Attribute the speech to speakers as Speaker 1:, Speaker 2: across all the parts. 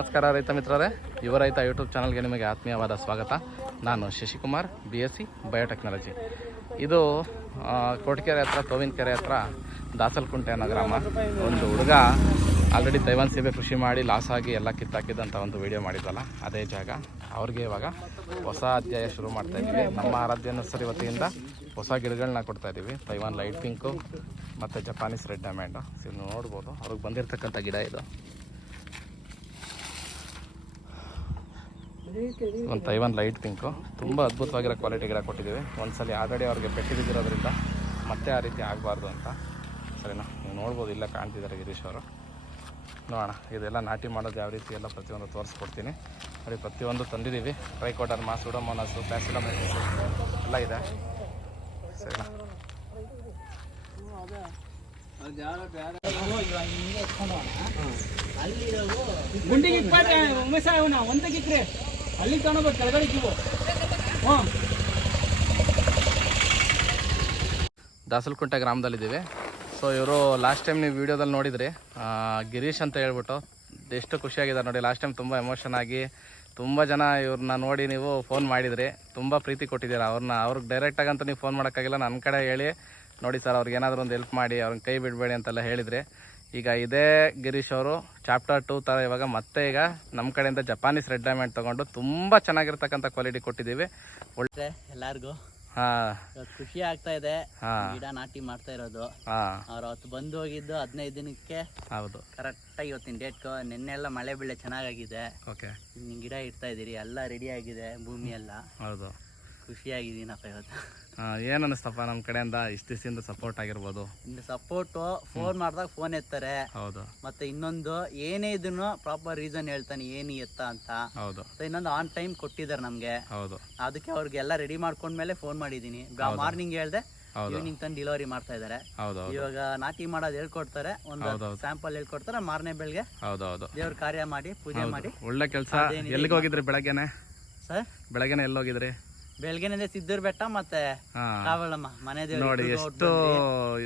Speaker 1: ನಮಸ್ಕಾರ ರೈತ ಮಿತ್ರರೇ. ಯುವ ರೈತ ಯೂಟ್ಯೂಬ್ ಚಾನಲ್ಗೆ ನಿಮಗೆ ಆತ್ಮೀಯವಾದ ಸ್ವಾಗತ. ನಾನು Shashikumar B S C biotechnology ಇದು ಕೋಟಕೆರೆ ಹತ್ರ ತೋವಿನಕೆರೆ ಹತ್ರ, ದಾಸಲ್ಕುಂಟೆ ಅನ್ನೋ ಗ್ರಾಮ. ಒಂದು ಹುಡುಗ ಆಲ್ರೆಡಿ ತೈವಾನ್ ಸೀಬೆ ಕೃಷಿ ಮಾಡಿ ಲಾಸ್ ಆಗಿ ಎಲ್ಲ ಕಿತ್ತಾಕಿದ್ದಂಥ ಒಂದು ವಿಡಿಯೋ ಮಾಡಿದ್ವಲ್ಲ, ಅದೇ ಜಾಗ. ಅವ್ರಿಗೆ ಇವಾಗ ಹೊಸ ಅಧ್ಯಾಯ ಶುರು ಮಾಡ್ತಾ ಇದ್ದೀವಿ. ನಮ್ಮ ಆರಾಧ್ಯ ನರ್ಸರಿ ವತಿಯಿಂದ ಹೊಸ ಗಿಡಗಳನ್ನ ಕೊಡ್ತಾ ಇದ್ದೀವಿ. ತೈವಾನ್ ಲೈಟ್ ಪಿಂಕು ಮತ್ತು ಜಪಾನೀಸ್ ರೆಡ್ ಡ್ಯಾಮ್ಯಾಂಡು ಇದು ನೋಡ್ಬೋದು, ಅವ್ರಿಗೆ ಬಂದಿರತಕ್ಕಂಥ ಗಿಡ ಇದು. ಒಂದು ತೈವನ್ ಲೈಟ್ ಪಿಂಕು ತುಂಬ ಅದ್ಭುತವಾಗಿರೋ ಕ್ವಾಲಿಟಿ ಗಿಡ ಕೊಟ್ಟಿದ್ದೀವಿ. ಒಂದ್ಸಲಿ ಆಲ್ರೆಡಿ ಅವ್ರಿಗೆ ಪೆಟ್ಟು ಬಿದ್ದಿರೋದ್ರಿಂದ ಮತ್ತೆ ಆ ರೀತಿ ಆಗಬಾರ್ದು ಅಂತ. ಸರಿನಾ? ನೀವು ನೋಡ್ಬೋದು, ಇಲ್ಲ ಕಾಣ್ತಿದ್ದಾರೆ ಗಿರೀಶ್ ಅವರು. ನೋಡೋಣ, ಇದೆಲ್ಲ ನಾಟಿ ಮಾಡೋದು ಯಾವ ರೀತಿ ಎಲ್ಲ ಪ್ರತಿಯೊಂದು ತೋರಿಸ್ಕೊಡ್ತೀನಿ. ನೋಡಿ, ಪ್ರತಿಯೊಂದು ತಂದಿದ್ದೀವಿ. ಟ್ರೈಕೋಟರ್ ಮಾಸ್ ಉಡಮೋನಸು ಪ್ಯಾಸಿಲಮೆಸಿಸ್ ಎಲ್ಲ ಇದೆ. ಸರಿನಾ?
Speaker 2: ಗುಂಡಿಗೆ ಇಪ್ಪತ್ತೆ ಅಲ್ಲಿ ಕಾಣಬೇಕು ಕೆಳಗಡೆ ಇಕ್ಕಿವು ಹ್ಞೂ.
Speaker 1: ದಾಸಲ್ಕುಂಟೆ ಗ್ರಾಮದಲ್ಲಿದ್ದೀವಿ. ಸೊ ಇವರು ಲಾಸ್ಟ್ ಟೈಮ್ ನೀವು ವೀಡಿಯೋದಲ್ಲಿ ನೋಡಿದ್ರಿ. ಗಿರೀಶ್ ಅಂತ ಹೇಳ್ಬಿಟ್ಟು ಎಷ್ಟು ಖುಷಿಯಾಗಿದ್ದಾರೆ ನೋಡಿ. ಲಾಸ್ಟ್ ಟೈಮ್ ತುಂಬ ಎಮೋಷನ್ ಆಗಿ ತುಂಬ ಜನ ಇವ್ರನ್ನ ನೋಡಿ ನೀವು ಫೋನ್ ಮಾಡಿದ್ರಿ. ತುಂಬ ಪ್ರೀತಿ ಕೊಟ್ಟಿದ್ದೀರ. ಅವ್ರನ್ನ ಅವ್ರಿಗೆ ಡೈರೆಕ್ಟಾಗಂತೂ ನೀವು ಫೋನ್ ಮಾಡೋಕ್ಕಾಗಿಲ್ಲ. ನನ್ನ ಕಡೆ ಹೇಳಿ, ನೋಡಿ ಸರ್ ಅವ್ರಿಗೆ ಏನಾದರೂ ಒಂದು ಹೆಲ್ಪ್ ಮಾಡಿ ಅವ್ರನ್ನ ಕೈ ಬಿಡಬೇಡಿ ಅಂತೆಲ್ಲ ಹೇಳಿದ್ರಿ. ಈಗ ಇದೇ ಗಿರೀಶ್ ಅವರು ಚಾಪ್ಟರ್ ಟೂ ತರ ಇವಾಗ ಮತ್ತೆ ಈಗ ನಮ್ಮ ಕಡೆಯಿಂದ ಜಪಾನೀಸ್ ರೆಡ್ ಡೈಮಂಡ್ ತಗೊಂಡು ತುಂಬಾ ಚೆನ್ನಾಗಿರ್ತಕ್ಕಂಥ ಕ್ವಾಲಿಟಿ ಕೊಟ್ಟಿದ್ದೀವಿ. ಒಳ್ಳೆ
Speaker 2: ಎಲ್ಲಾರ್ಗು. ಖುಷಿ ಆಗ್ತಾ ಇದೆ. ಗಿಡ ನಾಟಿ ಮಾಡ್ತಾ ಇರೋದು. ಅವ್ರ ಅವತ್ತು ಬಂದು ಹೋಗಿದ್ದು ಹದಿನೈದು ದಿನಕ್ಕೆ.
Speaker 1: ಹೌದು.
Speaker 2: ಕರೆಕ್ಟ್ ಇವತ್ತಿನ ಡೇಟ್ ನಿನ್ನೆ ಎಲ್ಲ ಮಳೆ ಬೆಳೆ ಚೆನ್ನಾಗಾಗಿದೆ. ಗಿಡ ಇಡ್ತಾ ಇದೀರಿ ಎಲ್ಲ ರೆಡಿ ಆಗಿದೆ ಭೂಮಿ ಎಲ್ಲ
Speaker 1: ಹೌದು.
Speaker 2: ಖುಷಿಯಾಗಿದ್ದೀನಪ್ಪ ಇವತ್ತು.
Speaker 1: ಏನ್ ಅನಿಸ್ತಪ್ಪ ನಮ್ಮ ಕಡೆಯಿಂದ? ಇಷ್ಟು ದಿವಸದಿಂದ ಸಪೋರ್ಟ್ ಆಗಿರ್ಬೋದು.
Speaker 2: ಇನ್ನು ಸಪೋರ್ಟು ಫೋನ್ ಮಾಡಿದಾಗ ಫೋನ್ ಎತ್ತಾರೆ.
Speaker 1: ಹೌದು.
Speaker 2: ಮತ್ತೆ ಇನ್ನೊಂದು ಏನೇ ಇದನ್ನು ಪ್ರಾಪರ್ ರೀಸನ್ ಹೇಳ್ತಾನೆ ಏನು ಎತ್ತ ಅಂತ.
Speaker 1: ಹೌದು.
Speaker 2: ಮತ್ತೆ ಇನ್ನೊಂದು ಆನ್ ಟೈಮ್ ಕೊಟ್ಟಿದ್ದಾರೆ ನಮಗೆ.
Speaker 1: ಹೌದು.
Speaker 2: ಅದಕ್ಕೆ ಅವ್ರಿಗೆಲ್ಲ ರೆಡಿ ಮಾಡ್ಕೊಂಡ್ಮೇಲೆ ಫೋನ್ ಮಾಡಿದ್ದೀನಿ. ಮಾರ್ನಿಂಗ್ ಹೇಳ್ದೆ ಈವ್ನಿಂಗ್ ತಂದು ಡೆಲಿವರಿ ಮಾಡ್ತಾ ಇದ್ದಾರೆ. ಇವಾಗ ನಾಟಿ ಮಾಡೋದು ಹೇಳ್ಕೊಡ್ತಾರೆ ಒಂದು. ಸ್ಯಾಂಪಲ್ ಹೇಳ್ಕೊಡ್ತಾರೆ ಮಾರನೇ ಬೆಳಗ್ಗೆ
Speaker 1: ಹೌದು ಹೌದು.
Speaker 2: ದೇವ್ರ ಕಾರ್ಯ ಮಾಡಿ ಪೂಜೆ ಮಾಡಿ.
Speaker 1: ಒಳ್ಳೆ ಕೆಲಸ. ಎಲ್ಲಿಗೆ ಹೋಗಿದ್ರಿ ಬೆಳಗ್ಗೆನೆ?
Speaker 2: ಸರ್?
Speaker 1: ಬೆಳಗ್ಗೆನೆ ಎಲ್ಲಿ ಹೋಗಿದ್ರಿ?
Speaker 2: ಬೆಳಗ್ಗೆನೆ ಸಿದ್ದೂರ್ ಬೆಟ್ಟ ಮತ್ತೆ ಕಾವಳಮ್ಮ ಮನೆ
Speaker 1: ನೋಡಿ ಎಷ್ಟು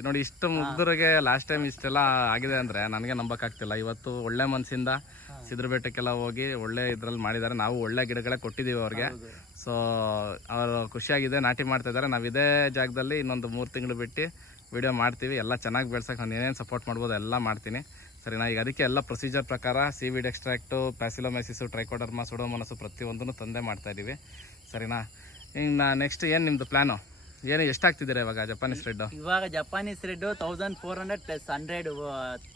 Speaker 1: ನೋಡಿ ಇಷ್ಟು ಮುಗ್ದ್ರಿಗೆ ಲಾಸ್ಟ್ ಟೈಮ್ ಇಷ್ಟೆಲ್ಲ ಆಗಿದೆ ಅಂದ್ರೆ ನನಗೆ ನಂಬಕ್ಕಾಗ್ತಿಲ್ಲ ಇವತ್ತು ಒಳ್ಳೆ ಮನಸ್ಸಿಂದ ಸಿದ್ರ ಬೆಟ್ಟಕ್ಕೆಲ್ಲ ಹೋಗಿ ಒಳ್ಳೆ ಇದ್ರಲ್ಲಿ ಮಾಡಿದ್ದಾರೆ. ನಾವು ಒಳ್ಳೆ ಗಿಡಗಳೇ ಕೊಟ್ಟಿದೀವಿ ಅವ್ರಿಗೆ. ಸೊ ಅವರು ಖುಷಿಯಾಗಿದೆ ನಾಟಿ ಮಾಡ್ತಾ ಇದ್ದಾರೆ. ನಾವು ಇದೇ ಜಾಗದಲ್ಲಿ ಇನ್ನೊಂದು ಮೂರು ತಿಂಗಳು ಬಿಟ್ಟು ವಿಡಿಯೋ ಮಾಡ್ತೀವಿ. ಎಲ್ಲ ಚೆನ್ನಾಗಿ ಬೆಳ್ಸಕ್ಕೆ ನಾನು ಏನೇನು ಸಪೋರ್ಟ್ ಮಾಡ್ಬೋದು ಎಲ್ಲ ಮಾಡ್ತೀನಿ. ಸರಿನಾ? ಈಗ ಅದಕ್ಕೆ ಎಲ್ಲ ಪ್ರೊಸೀಜರ್ ಪ್ರಕಾರ seaweed extract paecilomyces trichoderma pseudomonas ಪ್ರತಿಯೊಂದನ್ನು ತಂದೆ ಮಾಡ್ತಾ ಇದ್ದೀವಿ ಸರಿನಾ? ಇನ್ನು ನೆಕ್ಸ್ಟ್ ಏನ್ ನಿಮ್ದು ಪ್ಲ್ಯಾನು ಏನು ಎಷ್ಟಾಗ್ತಿದ್ದೀರಾ ಇವಾಗ ಜಪಾನೀಸ್ ರೆಡ್
Speaker 2: ಇವಾಗ Japanese red thousand four hundred plus hundred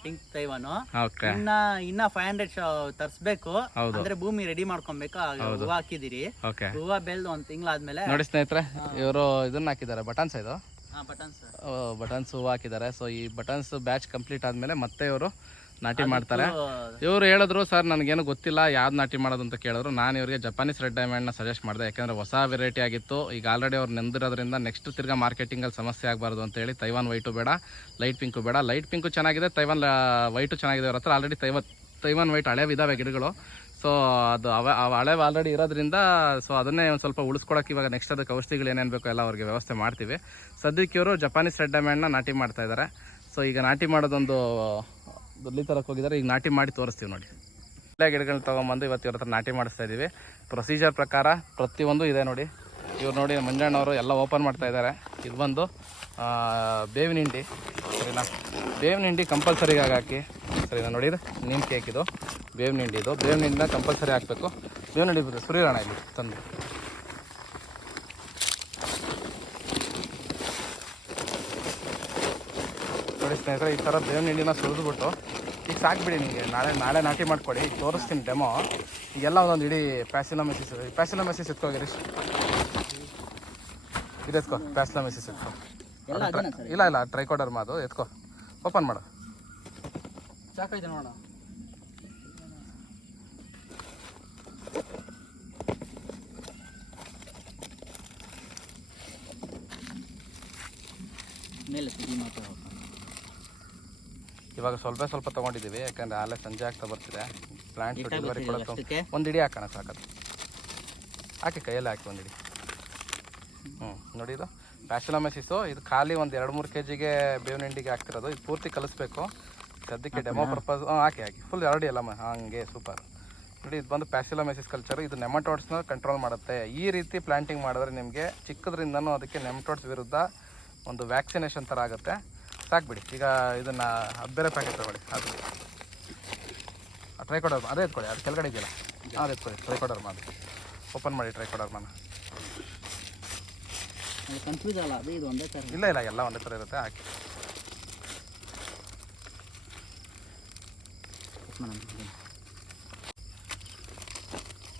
Speaker 2: pink Taiwan
Speaker 1: okay
Speaker 2: ಇನ್ನ ಇನ್ನ ಫೈವ್ ಹಂಡ್ರೆಡ್ ತರ್ಸ್ಬೇಕು. ಅಂದ್ರೆ ಭೂಮಿ ರೆಡಿ ಮಾಡ್ಕೊಬೇಕು. ಹೂವು ಹಾಕಿದಿರಿ
Speaker 1: ಓಕೆ
Speaker 2: ಹೂವು ಬೆಳ್ದು ಒಂದ್ ತಿಂಗಳಾದ್ಮೇಲೆ
Speaker 1: ನೋಡಿ ಸ್ನೇಹಿತರೆ ಇವರು ಇದನ್ನ ಹಾಕಿದ್ದಾರೆ. ಬಟನ್ಸ್ ಇದು?
Speaker 2: ಬಟನ್ಸ್
Speaker 1: ಬಟನ್ಸ್ ಹೂವು ಹಾಕಿದ್ದಾರೆ. ಸೊ ಈ ಬಟನ್ಸ್ ಬ್ಯಾಚ್ ಕಂಪ್ಲೀಟ್ ಆದ್ಮೇಲೆ ಮತ್ತೆ ಇವರು ನಾಟಿ ಮಾಡ್ತಾರೆ. ಇವರು ಹೇಳಿದ್ರು ಸರ್ ನನಗೇನು ಗೊತ್ತಿಲ್ಲ ಯಾವ್ದು ನಾಟಿ ಮಾಡೋದು ಅಂತ ಕೇಳಿದ್ರು. ನಾನು ಇವರಿಗೆ ಜಪಾನೀಸ್ ರೆಡ್ ಡೈಮಂಡ್ನ ಸಜೆಸ್ಟ್ ಮಾಡಿದೆ. ಯಾಕಂದರೆ ಹೊಸ ವೆರೈಟಿ ಆಗಿತ್ತು. ಈಗ ಆಲ್ರೆಡಿ ಅವ್ರು ನೆಂದಿರೋದ್ರಿಂದ ನೆಕ್ಸ್ಟ್ ತಿರ್ಗಾ ಮಾರ್ಕೆಟಿಂಗಲ್ಲಿ ಸಮಸ್ಯೆ ಆಗಬಾರ್ದು ಅಂತ ಹೇಳಿ ತೈವಾನ್ ವೈಟು ಬೇಡ ಲೈಟ್ ಪಿಂಕು ಬೇಡ. ಲೈಟ್ ಪಿಂಕು ಚೆನ್ನಾಗಿದೆ ತೈವಾನ್ ವೈಟು ಚೆನ್ನಾಗಿದೆ ಅವ್ರ ಹತ್ರ. ಆಲ್ರೆಡಿ ತೈವ ತೈವಾನ್ ವೈಟ್ ಹಳೆ ಇದಾವೆ ಗಿಡಗಳು. ಸೊ ಅದು ಅವ ಅವ ಹಳೆ ಆಲ್ರೆಡಿ ಇರೋದ್ರಿಂದ ಸೊ ಅದನ್ನೇ ಒಂದು ಸ್ವಲ್ಪ ಉಳಿಸ್ಕೊಳಕ್ಕೆ ಇವಾಗ ನೆಕ್ಸ್ಟ್ ಅದಕ್ಕೆ ಔಷಧಿಗಳು ಏನೇನು ಬೇಕೋ ಎಲ್ಲ ಅವ್ರಿಗೆ ವ್ಯವಸ್ಥೆ ಮಾಡ್ತೀವಿ. ಸದ್ಯಕ್ಕೆ ಇವರು ಜಪಾನೀಸ್ ರೆಡ್ ಡೈಮಂಡ್ನ ನಾಟಿ ಮಾಡ್ತಾ ಇದ್ದಾರೆ ಸೊ ಈಗ ನಾಟಿ ಮಾಡೋದೊಂದು ದೊಡ್ಡ ತರಕ್ಕೆ ಹೋಗಿದ್ದಾರೆ. ಈಗ ನಾಟಿ ಮಾಡಿ ತೋರಿಸ್ತೀವಿ ನೋಡಿ. ಎಲ್ಲ ಗಿಡಗಳನ್ನ ತೊಗೊಂಬಂದು ಇವತ್ತು ಇವ್ರ ಹತ್ರ ನಾಟಿ ಮಾಡಿಸ್ತಾ ಇದ್ದೀವಿ ಪ್ರೊಸೀಜರ್ ಪ್ರಕಾರ ಪ್ರತಿಯೊಂದು ಇದೆ ನೋಡಿ. ಇವ್ರು ನೋಡಿ ಮಂಜಣ್ಣವರು ಎಲ್ಲ ಓಪನ್ ಮಾಡ್ತಾ ಇದ್ದಾರೆ. ಇದು ಬಂದು ಬೇವಿನ ಹಿಂಡಿ ಸರಿನಾ? ಬೇವಿನ ಹಿಂಡಿ ಕಂಪಲ್ಸರಿ ಹಾಕಿ. ಸರಿನಾ ನೋಡಿ ನೀನು ಕೇಕ್ ಇದು. ಬೇವಿನ ಹಿಂಡಿ ಇದು. ಬೇವಿನ ಹಿಂಡಿನ ಕಂಪಲ್ಸರಿ ಹಾಕಬೇಕು ಬೇವಿನ ಹಿಂಡಿ ಇಲ್ಲಿ ತಂದು. ನೋಡಿ ಸ್ನೇಹಿತರೆ ಈ ಥರ ಬೇವಿನ ಹಿಂಡಿನ ಸುರಿದ್ಬಿಟ್ಟು ಈಗ ಸಾಕ್ಬಿಡಿ ನಿಮಗೆ. ನಾಳೆ ನಾಳೆ ನಾಟಿ ಮಾಡ್ಕೊಡಿ. ಈಗ ತೋರಿಸ್ತೀನಿ ಡೆಮೋ ಈಗೆಲ್ಲ ಒಂದೊಂದು ಇಡೀ ಪ್ಯಾಸಿಲಮೆಸಿಸ್ ಪ್ಯಾಸಿಲಮೆಸಿಸ್ ಎತ್ಕೋಗಿರಿ ಇದು ಎತ್ಕೋ ಪ್ಯಾಸಿಲಮೆಸಿಸ್ ಎತ್ಕೋ. ಇಲ್ಲ ಇಲ್ಲ ಟ್ರೈಕೋಡರ್ ಅದು ಎತ್ಕೋ. ಓಪನ್ ಮಾಡು.
Speaker 2: ನೋಡ ಮೇಲೆ ಸುದ್ದಿ ಮಾತಾಡೋ
Speaker 1: ಇವಾಗ ಸ್ವಲ್ಪ ಸ್ವಲ್ಪ ತೊಗೊಂಡಿದ್ದೀವಿ ಯಾಕಂದ್ರೆ ಆಲೆ ಸಂಜೆ ಆಗ್ತಾ ಬರ್ತಿದೆ. ಪ್ಲಾಂಟ್ ಡೆಲಿವರಿ ಕೊಡೋದು? ಒಂದು ಇಡಿ ಹಾಕೋಣ ಸಾಕದು. ಹಾಕಿ ಕೈಯಲ್ಲಿ ಹಾಕಿ ಒಂದು ಇಡಿ. ಹ್ಞೂ ನೋಡಿ ಇದು. ಪ್ಯಾಸಿಲಮೆಸಿಸು ಇದು ಖಾಲಿ ಒಂದು ಎರಡು ಮೂರು ಕೆ ಜಿಗೆ ಬೇವಿನ ಹಿಂಡಿಗೆ ಹಾಕ್ತಿರೋದು. ಇದು ಪೂರ್ತಿ ಕಲಿಸ್ಬೇಕು. ಸದ್ಯಕ್ಕೆ ಡೆಮೋ ಪರ್ಪಸ್ ಹಾಂ ಹಾಕಿ ಹಾಕಿ. ಫುಲ್ ಎರಡು ಎಲ್ಲ ಮ- ಹಂಗೆ ಸೂಪರ್ ನೋಡಿ ಇದು ಬಂದು ಪ್ಯಾಸಿಲೋಮೆಸಿಸ್ ಕಲ್ಚರ್ ಇದು ನೆಮಟೋಡ್ಸ್ನ ಕಂಟ್ರೋಲ್ ಮಾಡುತ್ತೆ. ಈ ರೀತಿ ಪ್ಲಾಂಟಿಂಗ್ ಮಾಡಿದ್ರೆ ನಿಮಗೆ ಚಿಕ್ಕದ್ರಿಂದನೂ ಅದಕ್ಕೆ ನೆಮಟೋಡ್ಸ್ ವಿರುದ್ಧ ಒಂದು ವ್ಯಾಕ್ಸಿನೇಷನ್ ಥರ ಆಗುತ್ತೆ. ಸಾಕ್ಬಿಡಿ ಈಗ ಇದನ್ನು ಬೇರೆ ಪ್ಯಾಕೆಟ್ ತೊಗೊಳ್ಳಿ. ಅದು. ಟ್ರೈಕೋಡರ್ ಅದೇ ಎತ್ಕೊಳ್ಳಿ ಅದು ಕೆಳಗಡೆ ಇದೆಯಲ್ಲ? ಅದು ಎತ್ಕೊಳ್ಳಿ ಟ್ರೈಕೋಡರ್ ಮಾಡಿ ಓಪನ್ ಮಾಡಿ ಟ್ರೈಕೋಡರ್ ಮಾನ
Speaker 2: ಕನ್ಫ್ಯೂಸ್ ಅಲ್ಲ ಅದು ಇದು ಒಂದೇ ಥರ
Speaker 1: ಇಲ್ಲ ಇಲ್ಲ ಎಲ್ಲ ಒಂದೇ ಥರ ಇರುತ್ತೆ ಹಾಕಿ.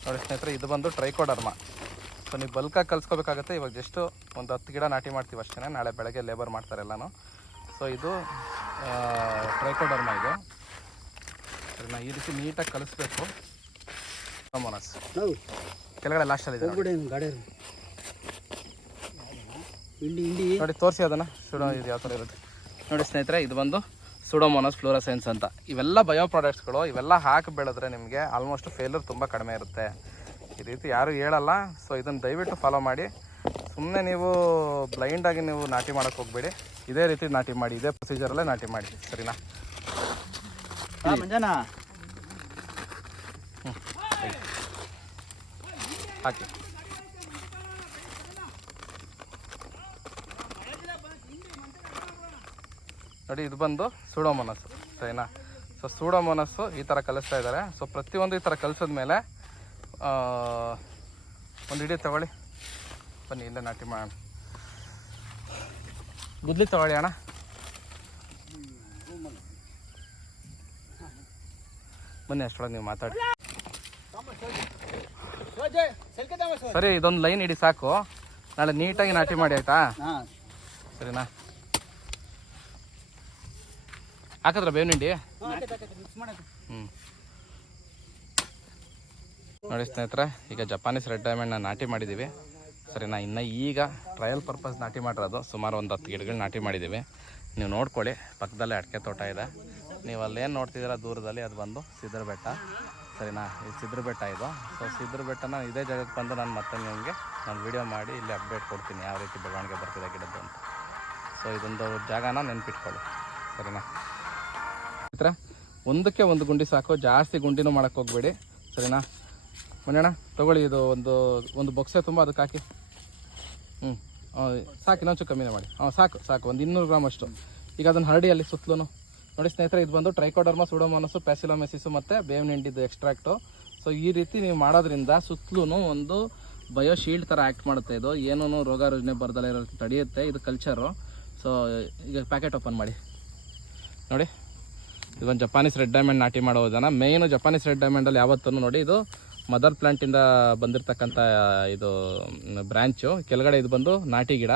Speaker 1: ನೋಡಿ ಸ್ನೇಹಿತರೆ ಇದು ಬಂದು ಟ್ರೈಕೋಡರ್ಮ ಸೊ ನೀವು ಬಲ್ಕಾಗಿ ಕಲ್ಸ್ಕೋಬೇಕಾಗುತ್ತೆ ಇವಾಗ ಜಸ್ಟು ಒಂದು ಹತ್ತು ಗಿಡ ನಾಟಿ ಮಾಡ್ತೀವಿ ಅಷ್ಟೇ ನಾಳೆ ಬೆಳಗ್ಗೆ ಲೇಬರ್ ಮಾಡ್ತಾರೆ ಎಲ್ಲನೂ. ಸೊ ಇದು ಟ್ರೈಕೋಡರ್ಮ ಇದು. ಅದನ್ನ ಈ ರೀತಿ ನೀಟಾಗಿ ಕಲಿಸ್ಬೇಕು. ಮೋನಸ್ ಕೆಳಗಡೆ ಲಾಸ್ಟಲ್ಲಿ ಇದೆ ನೋಡಿ. ತೋರಿಸಿ ಅದನ್ನು. ಸುಡೋ ಇದು ಯಾವ ಥರ ಇರುತ್ತೆ. ನೋಡಿ ಸ್ನೇಹಿತರೆ ಇದು ಬಂದು ಸುಡೋಮೋನಸ್ ಫ್ಲೋರಸೆನ್ಸ್ ಅಂತ. ಇವೆಲ್ಲ ಬಯೋ ಪ್ರಾಡಕ್ಟ್ಸ್ಗಳು ಇವೆಲ್ಲ ಹಾಕಿ ಬೆಳೆದ್ರೆ ನಿಮಗೆ ಆಲ್ಮೋಸ್ಟ್ ಫೇಲ್ಯೂರ್ ತುಂಬ ಕಡಿಮೆ ಇರುತ್ತೆ. ಈ ರೀತಿ ಯಾರು ಹೇಳಲ್ಲ. ಸೊ ಇದನ್ನು ದಯವಿಟ್ಟು ಫಾಲೋ ಮಾಡಿ. ಸುಮ್ಮನೆ ನೀವು ಬ್ಲೈಂಡಾಗಿ ನೀವು ನಾಟಿ ಮಾಡೋಕ್ಕೆ ಹೋಗಬೇಡಿ. ಇದೇ ರೀತಿ ನಾಟಿ ಮಾಡಿ ಇದೇ ಪ್ರೊಸೀಜರಲ್ಲೇ ನಾಟಿ ಮಾಡಿ ಸರಿನಾ?
Speaker 2: ಮಂಜನಾ.
Speaker 1: ಹಾಕಿ. ನೋಡಿ ಇದು ಬಂದು ಸೂಡೋಮೋನಸ್ಸು ಸರಿನಾ? ಸೊ ಸೂಡೋಮೋನಸ್ಸು ಈ ಥರ ಕಲಿಸ್ತಾ ಇದ್ದಾರೆ ಸೊ ಪ್ರತಿಯೊಂದು ಈ ಥರ ಕಲಿಸಿದ್ಮೇಲೆ ಒಂದು ಇಡೀ ತಗೊಳ್ಳಿ. ಬನ್ನಿ ಇಲ್ಲೇ ನಾಟಿ ಮಾಡೋಣ ಗುದ್ಲಿ ತಗೊಳ್ಳಿ ಅಣ್ಣ. ಬನ್ನಿ ಅಷ್ಟೊಳಗೆ ನೀವು ಮಾತಾಡಿ. ಸರಿ, ಇದೊಂದು ಲೈನ್ ಇಡಿ ಸಾಕು. ನಾಳೆ ನೀಟಾಗಿ ನಾಟಿ ಮಾಡಿ ಆಯ್ತಾ? ಸರಿನಾ? ಹಾಕದ್ರ ಬೇವ್ ನಿಂಡಿ
Speaker 2: ಮಿಕ್ಸ್ ಮಾಡೋದು
Speaker 1: ಹ್ಞೂ ನೋಡಿ ಸ್ನೇಹಿತರೆ, ಈಗ ಜಪಾನೀಸ್ ರೆಡ್ ಡೈಮಂಡ್ನ ನಾಟಿ ಮಾಡಿದ್ದೀವಿ ಸರಿನಾ ಇನ್ನು ಈಗ ಟ್ರಯಲ್ ಪರ್ಪಸ್ ನಾಟಿ ಮಾಡಿರೋದು ಸುಮಾರು ಒಂದು ಹತ್ತು ಗಿಡಗಳು ನಾಟಿ ಮಾಡಿದ್ದೀವಿ ನೀವು ನೋಡ್ಕೊಳ್ಳಿ, ಪಕ್ಕದಲ್ಲೇ ಅಡಿಕೆ ತೋಟ ಇದೆ. ನೀವು ಅಲ್ಲೇನು ನೋಡ್ತಿದ್ದೀರ ದೂರದಲ್ಲಿ, ಅದು ಬಂದು ಸಿದ್ರ ಬೆಟ್ಟ. ಸರಿನಾ ಇದು ಸಿದ್ರ ಬೆಟ್ಟ ಇದು. ಸೊ ಸಿದ್ರ ಬೆಟ್ಟನ ಇದೇ ಜಾಗಕ್ಕೆ ಬಂದು ನಾನು ಮತ್ತೆ ನಿಮಗೆ ನಾನು ವಿಡಿಯೋ ಮಾಡಿ ಇಲ್ಲಿ ಅಪ್ಡೇಟ್ ಕೊಡ್ತೀನಿ ಯಾವ ರೀತಿ ಬೆಳವಣಿಗೆ ಬರ್ತಿದೆ ಗಿಡದ್ದು ಅಂತ. ಸೊ ಇದೊಂದು ಜಾಗನ ನೆನ್ಪಿಟ್ಕೊಳ್ಳಿ. ಸರಿನಾ? ಒಂದಕ್ಕೆ ಒಂದು ಗುಂಡಿ ಸಾಕು. ಜಾಸ್ತಿ ಗುಂಡಿನೂ ಮಾಡೋಕ್ಕೆ ಹೋಗ್ಬೇಡಿ. ಸರಿನಾ? ಮನೆಯಣ್ಣ, ತಗೊಳ್ಳಿ ಇದು ಒಂದು ಒಂದು ಬೊಕ್ಸೆ ತುಂಬ ಅದಕ್ಕೆ ಹಾಕಿ. ಹ್ಞೂ ಸಾಕು ಇನ್ನೊಂಚು ಕಮ್ಮಿನೇ ಮಾಡಿ. ಹಾಂ ಸಾಕು ಸಾಕು, ಒಂದು ಇನ್ನೂರು ಗ್ರಾಮ್ ಅಷ್ಟು. ಈಗ ಅದನ್ನು ಹರಡಿ ಅಲ್ಲಿ ಸುತ್ತಲೂ ನೋಡಿ ಸ್ನೇಹಿತರೆ, ಇದು ಬಂದು ಟ್ರೈಕೋಡರ್ಮ ಸುಡೋಮನಸ್ಸು ಪ್ಯಾಸಿಲೋಮೆಸಿಸು ಮತ್ತು ಬೇವಿನ ಹಿಂಡಿದ್ದು ಎಕ್ಸ್ಟ್ರಾಕ್ಟು ಸೊ ಈ ರೀತಿ ನೀವು ಮಾಡೋದ್ರಿಂದ ಸುತ್ತಲೂ ಒಂದು ಬಯೋ ಶೀಲ್ಡ್ ಥರ ಆ್ಯಕ್ಟ್ ಮಾಡುತ್ತೆ ಇದು. ಏನೂ ರೋಗ ರುಜಿನ ಬರ್ದಲ್ಲ ಇರೋ ತಡೆಯುತ್ತೆ ಇದು ಕಲ್ಚರು ಸೊ ಈಗ ಪ್ಯಾಕೆಟ್ ಓಪನ್ ಮಾಡಿ. ನೋಡಿ, ಇದೊಂದು ಜಪಾನೀಸ್ ರೆಡ್ ಡೈಮಂಡ್ ನಾಟಿ ಮಾಡೋ ವಿಧಾನ ಮೇಯ್ನು ಜಪಾನೀಸ್ ರೆಡ್ ಡೈಮಂಡಲ್ಲಿ ಯಾವತ್ತೂ ನೋಡಿ ಇದು ಮದರ್ ಪ್ಲ್ಯಾಂಟಿಂದ ಬಂದಿರತಕ್ಕಂಥ ಇದು ಬ್ರ್ಯಾಂಚು ಕೆಳಗಡೆ ಇದು ಬಂದು ನಾಟಿ ಗಿಡ.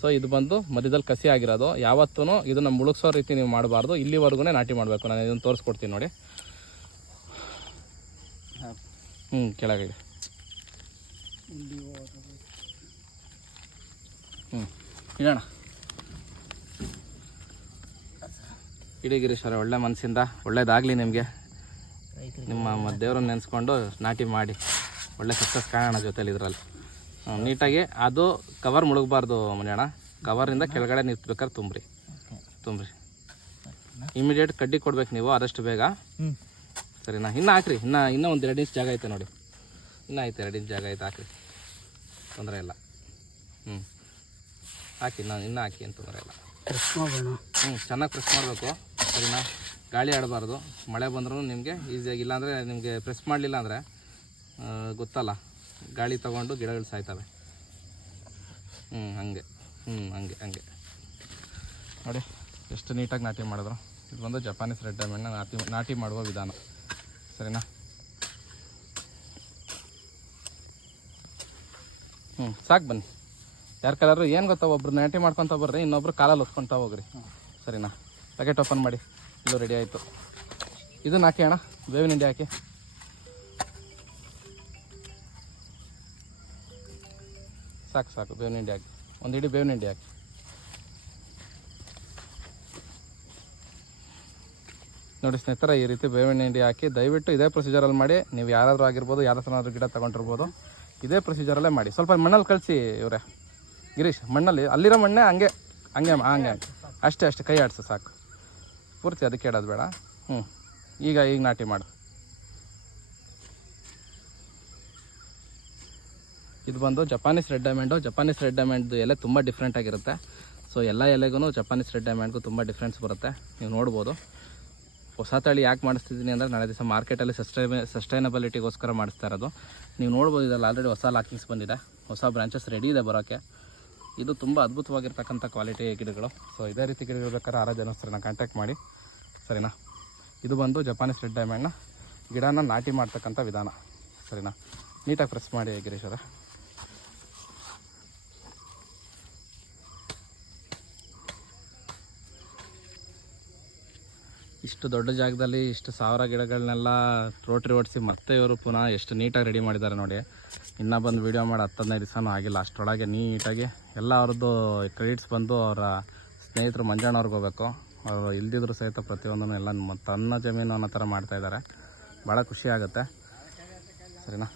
Speaker 1: ಸೊ, ಇದು ಬಂದು ಮಧ್ಯದಲ್ಲಿ ಕಸಿ ಆಗಿರೋದು. ಯಾವತ್ತೂ ಇದನ್ನು ಮುಳುಗಿಸೋ ರೀತಿ ನೀವು ಮಾಡಬಾರ್ದು. ಇಲ್ಲಿವರೆಗೂ ನಾಟಿ ಮಾಡಬೇಕು. ನಾನು ಇದನ್ನು ತೋರಿಸ್ಕೊಡ್ತೀನಿ ನೋಡಿ. ಹ್ಞೂ ಕೆಳಗೆ ಹ್ಞೂ ಇಡೋಣ. ಇಡೀ ಗಿರೀಶ್ವರ ಒಳ್ಳೆ ಮನಸ್ಸಿಂದ, ಒಳ್ಳೇದಾಗಲಿ ನಿಮಗೆ. ನಿಮ್ಮ ದೇವರನ್ನ ನೆನೆಸ್ಕೊಂಡು ನಾಟಿ ಮಾಡಿ. ಒಳ್ಳೆ ಸಕ್ಸಸ್ ಕಾಣೋಣ ಜೊತೆಲಿ ಇದರಲ್ಲಿ. ನೀಟಾಗಿ ಅದು ಕವರ್ ಮುಳುಗಬಾರ್ದು ಮನೆಯಣ್ಣ ಕವರಿಂದ ಕೆಳಗಡೆ ನಿಂತ್ಬೇಕಾದ್ರೆ ಬೇಕಾದ್ರೆ ತುಂಬ್ರಿ. ತುಂಬ್ರಿ. ಇಮಿಡಿಯೇಟ್ ಕಡ್ಡಿ ಕೊಡ್ಬೇಕು ನೀವು ಆದಷ್ಟು ಬೇಗ. ಸರಿನಾ ಇನ್ನು ಹಾಕ್ರಿ. ಇನ್ನು ಇನ್ನೂ ಒಂದು ಎರಡು ಇಂಚ್ ಜಾಗ ಐತೆ ನೋಡಿ. ಇನ್ನೂ ಐತೆ ಎರಡು ಇಂಚ್ ಜಾಗ ಐತೆ ಹಾಕ್ರಿ. ತೊಂದರೆ ಇಲ್ಲ. ಹ್ಞೂ ಹಾಕಿ ನಾನು ಇನ್ನೂ ಹಾಕಿ ಏನು ತೊಂದರೆ ಇಲ್ಲ.
Speaker 2: ಪ್ರೆಸ್ ಮಾಡೋಣ
Speaker 1: ಹ್ಞೂ ಚೆನ್ನಾಗಿ ಪ್ರೆಸ್ ಮಾಡಬೇಕು. ಸರಿನಾ? ಗಾಳಿ ಆಡಬಾರ್ದು. ಮಳೆ ಬಂದ್ರೂ ನಿಮಗೆ ಈಸಿಯಾಗಿ ಇಲ್ಲಾಂದರೆ ನಿಮಗೆ ಪ್ರೆಸ್ ಮಾಡಲಿಲ್ಲ ಅಂದರೆ ಗೊತ್ತಲ್ಲ. ಗಾಳಿ ತೊಗೊಂಡು ಗಿಡಗಳು ಸಾಯ್ತವೆ. ಹ್ಞೂ ಹಂಗೆ. ಹ್ಞೂ ಹಂಗೆ ಹಂಗೆ. ನೋಡಿ, ಎಷ್ಟು ನೀಟಾಗಿ ನಾಟಿ ಮಾಡಿದ್ರು. ಇದು ಬಂದು ಜಪಾನೀಸ್ ರೆಡ್ ಡೈಮಂಡ್ನ ನಾಟಿ ನಾಟಿ ಮಾಡುವ ವಿಧಾನ. ಸರಿನಾ? ಹ್ಞೂ ಸಾಕು ಬನ್ನಿ. ಯಾರ ಕಲರು, ಏನು ಗೊತ್ತಾ, ಒಬ್ರು ನಾಟಿ ಮಾಡ್ಕೊತ ಬರ್ರಿ, ಇನ್ನೊಬ್ರು ಕಾಲಲ್ಲಿ ಹೊತ್ಕೊತ ಹೋಗ್ರಿ. ಸರಿನಾ? ಪ್ಯಾಕೆಟ್ ಓಪನ್ ಮಾಡಿ. ಇಲ್ಲೂ ರೆಡಿ ಆಯಿತು. ಇದನ್ನು ಹಾಕಿ ಅಣ್ಣ, ಬೇವಿನ ಹಿಂಡಿ ಹಾಕಿ. ಸಾಕು ಸಾಕು, ಬೇವಿನ ಹಿಂಡಿ ಹಾಕಿ. ಒಂದು ಹಿಡಿ ಬೇವಿನ ಹಿಂಡಿ ಹಾಕಿ. ನೋಡಿ ಸ್ನೇಹಿತರ, ಈ ರೀತಿ ಬೇವಿನ ಹಿಂಡಿ ಹಾಕಿ, ದಯವಿಟ್ಟು ಇದೇ ಪ್ರೊಸೀಜರಲ್ಲಿ ಮಾಡಿ. ನೀವು ಯಾರಾದರೂ ಆಗಿರ್ಬೋದು ಯಾರ ಗಿಡ ತೊಗೊಂಡಿರ್ಬೋದು, ಇದೇ ಪ್ರೊಸೀಜರಲ್ಲೇ ಮಾಡಿ. ಸ್ವಲ್ಪ ಮಣ್ಣಲ್ಲಿ ಕಳಿಸಿ ಇವರೇ. ಗಿರೀಶ್, ಮಣ್ಣಲ್ಲಿ, ಅಲ್ಲಿರೋ ಮಣ್ಣೆ ಹಂಗೆ ಹಂಗೆ ಹಂಗೆ ಹಂಗೆ ಅಷ್ಟೇ ಅಷ್ಟೇ, ಕೈ ಆಡಿಸು, ಸಾಕು. ಪೂರ್ತಿ ಅದಕ್ಕೆ ಇಡೋದು ಬೇಡ. ಹ್ಞೂ ಈಗ ಈಗ ನಾಟಿ ಮಾಡು. ಇದು ಬಂದು Japanese red diamond Japanese red ಡೈಮಂಡ್ದು ಎಲೆ ತುಂಬ ಡಿಫ್ರೆಂಟ್ ಆಗಿರುತ್ತೆ. ಸೊ ಎಲ್ಲ ಎಲೆಗೂ ಜಪಾನೀಸ್ ರೆಡ್ ಡೈಮಂಡ್ಗೂ ತುಂಬ ಡಿಫ್ರೆನ್ಸ್ ಬರುತ್ತೆ. ನೀವು ನೋಡ್ಬೋದು. ಹೊಸ ತಳಿ ಯಾಕೆ ಮಾಡಿಸ್ತಿದ್ದೀನಿ ಅಂದರೆ ನಾಳೆ ದಿವಸ ಮಾರ್ಕೆಟಲ್ಲಿ ಸಸ್ಟೈ ಸಸ್ಟೈನಬಿಲಿಟಿಗೋಸ್ಕರ ಮಾಡಿಸ್ತಾ ಇರೋದು. ನೀವು ನೋಡ್ಬೋದು ಇದರಲ್ಲಿ ಆಲ್ರೆಡಿ ಹೊಸ ಲಾಕಿಂಗ್ಸ್ ಬಂದಿದೆ. ಹೊಸ ಬ್ರಾಂಚಸ್ ರೆಡಿ ಇದೆ ಬರೋಕ್ಕೆ. ಇದು ತುಂಬ ಅದ್ಭುತವಾಗಿರ್ತಕ್ಕಂಥ ಕ್ವಾಲಿಟಿ ಗಿಡಗಳು. ಸೊ ಇದೇ ರೀತಿ ಗಿಡಗಳು ಬೇಕಾದ್ರೆ ಆರೋ ಜನಸ್ಥರನ್ನ ಕಾಂಟ್ಯಾಕ್ಟ್ ಮಾಡಿ. ಸರಿನಾ? ಇದು ಬಂದು ಜಪಾನೀಸ್ ರೆಡ್ ಡೈಮಂಡ್ನ ಗಿಡನ ನಾಟಿ ಮಾಡ್ತಕ್ಕಂಥ ವಿಧಾನ. ಸರಿನಾ? ನೀಟಾಗಿ ಪ್ರೆಸ್ ಮಾಡಿ ಗಿರೀಶ್ ಇಷ್ಟು ದೊಡ್ಡ ಜಾಗದಲ್ಲಿ ಇಷ್ಟು ಸಾವಿರ ಗಿಡಗಳನ್ನೆಲ್ಲ ರೋಟ್ರಿ ಓಡಿಸಿ ಮತ್ತೆ ಇವರು ಪುನಃ ಎಷ್ಟು ನೀಟಾಗಿ ರೆಡಿ ಮಾಡಿದ್ದಾರೆ ನೋಡಿ. ಇನ್ನೂ ಬಂದು ವೀಡಿಯೋ ಮಾಡಿ ಹತ್ತು ಹದಿನೈದು ದಿವಸನೂ ಆಗಿಲ್ಲ. ಅಷ್ಟರೊಳಗೆ ನೀಟಾಗಿ ಎಲ್ಲ ಅವ್ರದ್ದು ಕ್ರೆಡಿಟ್ಸ್ ಬಂದು ಅವರ ಸ್ನೇಹಿತರು ಮಂಜಣ್ಣವ್ರಿಗೆ ಹೋಗ್ಬೇಕು. ಅವರು ಇಲ್ದಿದ್ರು ಸಹಿತ ಪ್ರತಿಯೊಂದನ್ನು ಎಲ್ಲ ತನ್ನ ಜಮೀನು ಅನ್ನೋ ಥರ ಮಾಡ್ತಾ ಇದ್ದಾರೆ ಭಾಳ ಖುಷಿ ಆಗುತ್ತೆ. ಸರಿನಾ?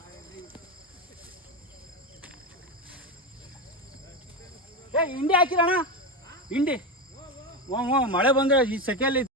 Speaker 2: ಏ, ಹಿಂಡಿ ಇಂಡಿ ಹ್ಞೂ ಹ್ಞೂ ಮಳೆ ಬಂದರೆ ಈ ಸೆಕೆಯಲ್ಲಿ